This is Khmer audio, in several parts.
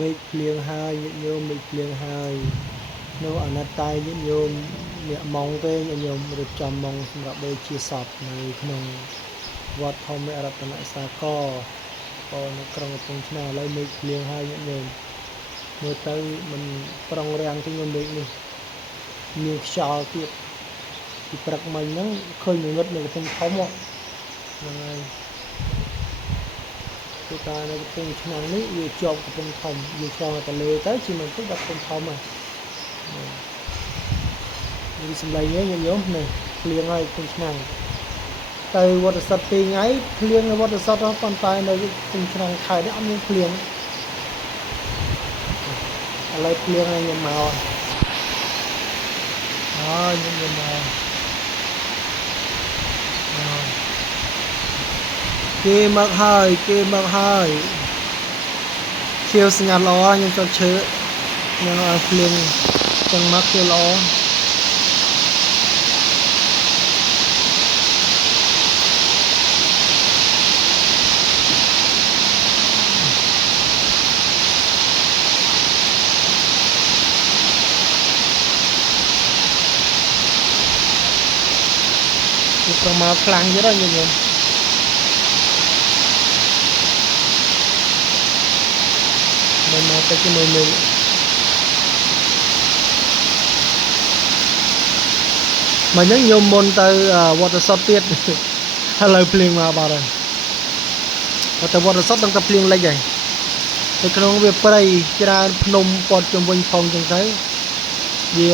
មេឃភ្លៀងហើយញាតិញោមមេឃភ្លៀងហើយនៅអាណត្តិតែញាតិញោមអ្នកម៉ងទេញាតិញោមរៀបចំម៉ងសម្រាប់បូជាសពនៅក្នុងវត្តធម្មរតនសាគរក៏នៅក្រុងកំពង់ឆ្នាំងឥឡូវមេឃភ្លៀងហើយញាតិញោមមើលទៅមិនប្រងរាំងទេញោមមេឃនេះមានខ្យល់ទៀតពីព្រឹកមិញហ្នឹងឃើញងងឹតនៅកំពង់ធំហ្នឹងហើយគឺថានៅកំពង់ឆ្នាំងនេះវាជាប់កំពង់ធំវាឆ្លងទៅលើទៅជាមិនទៅដល់កំពង់ធំហ្នឹងនេះសម្លេងនេះញាតិញោមនេះភ្លៀងហើយកំពង់ឆ្នាំងទៅវត្តសត្វ2ថ្ងៃភ្លៀងនៅវត្តសត្វប៉ុន្តែនៅកំពង់ឆ្នាំងខែនេះអត់មានភ្លៀងឥឡូវភ្លៀងហើយខ្ញុំមកហើយខ្ញុំមកគេមកហើយខៀវស្ងាត់ល្អខ្ញុំចុចឈើខ្ញុំឲ្យភ្លៀងចឹងមកខៀវល្អប្រមាណខ្លាំងទៀតហើយញោមមកទៅជាមួយមើលមកហ្នឹងញោមមុនទៅវត្តសតទៀតឥឡូវភ្លៀងមកបាត់ហើយទៅវត្តសតដល់តែភ្លៀងលិចហើយនៅក្នុងវាព្រៃច្រើនភ្នំព័ទ្ធជុំវិញផងចឹងទៅវា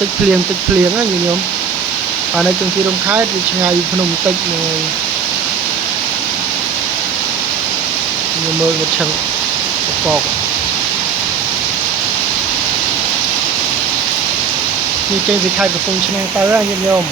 តិចភ្លៀងហ្នឹងញោមអានៅក្នុងទីរំខេត្តវាឆ្ងាយភ្នំតិចហ្នឹងខ្ញុំមើលមកឆឹងបកនេះចេញពីខេត្តកំពង់ឆ្នាំងទៅហើយញាតិញោម